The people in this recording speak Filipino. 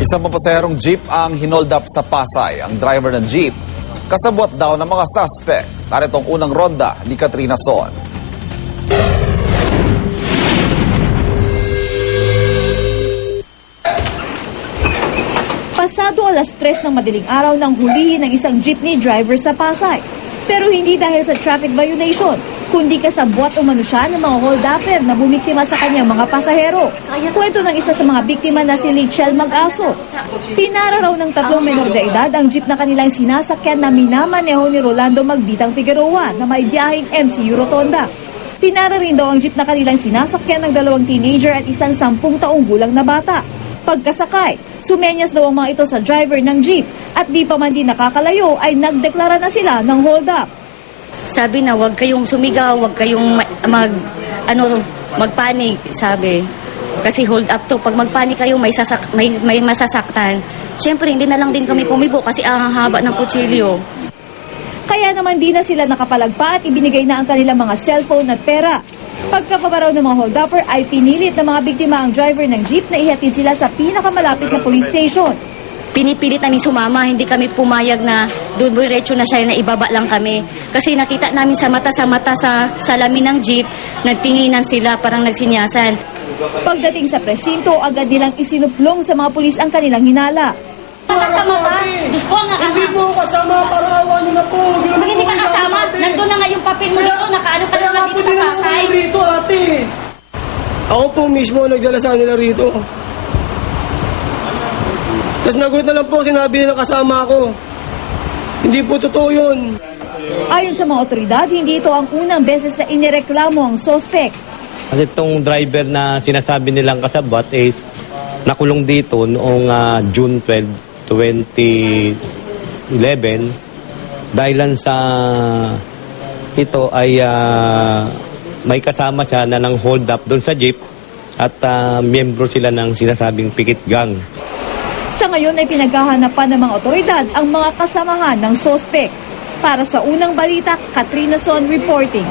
Isang papasaherong jeep ang hinold up sa Pasay. Ang driver ng jeep, kasabwat daw ng mga suspect. Naritong unang ronda ni Katrina Son. Pasado alas 3 ng madaling araw nang hulihin ng isang jeepney driver sa Pasay. Pero hindi dahil sa traffic violation, kundi kasabwat umano siya ng mga hold-upper na bumiktima sa kanyang mga pasahero. Kwento ng isa sa mga biktima na si Lichel Mag-aso. Pinara raw ng 3 menor de edad ang jeep na kanilang sinasakyan na minamaneho ni Rolando Magbitang Figueroa na may biyaheng MCU Rotonda. Pinara rin daw ang jeep na kanilang sinasakyan ng 2 teenager at isang 10 taong gulang na bata. Pagkasakay, sumenyas daw ang mga ito sa driver ng jeep at di pa man din nakakalayo ay nagdeklara na sila ng hold-up. Sabi na wag kayong sumigaw, wag kayong magpanik, sabi. Kasi hold up to, pag magpanik kayo may masasaktan. Siyempre hindi na lang din kami pumibo kasi ang haba ng kutsilyo. Kaya naman di na sila nakapalagpa at ibinigay na ang kanilang mga cellphone at pera. Pagkapabaraw ng mga hold-upper ay pinilit ng mga biktima ang driver ng jeep na ihatid sila sa pinakamalapit na police station. Pinipilit namin sumama, hindi kami pumayag na doon diretso na siya na ibaba lang kami. Kasi nakita namin sa mata sa salamin ng jeep, nagtinginan sila, parang nagsinyasan. Pagdating sa presinto, agad nilang isinuplong sa mga pulis ang kanilang hinala. Kasama ka? Diyos ko nga. Hindi po kasama, parang awa niyo na po. Pag hindi ka kasama, nandun na nga yung papel mo dito, nakaano ka naman dito sa Pasay. Rito, ate. Ako po mismo nagdala sa nila rito. Tapos nagulat na lang po, sinabi nila kasama ako. Hindi po totoo yun. Ayon sa mga otoridad, hindi ito ang unang beses na inireklamo ang sospek. Kasi itong driver na sinasabi nilang kasabwat is nakulong dito noong June 12, 2011 dahilan sa ito ay may kasama siya na nang hold up doon sa jeep at miyembro sila ng sinasabing pikit gang. Sa ngayon ay pinaghahanapan ng mga otoridad ang mga kasamahan ng sospek. Para sa unang balita, Katrina Son reporting.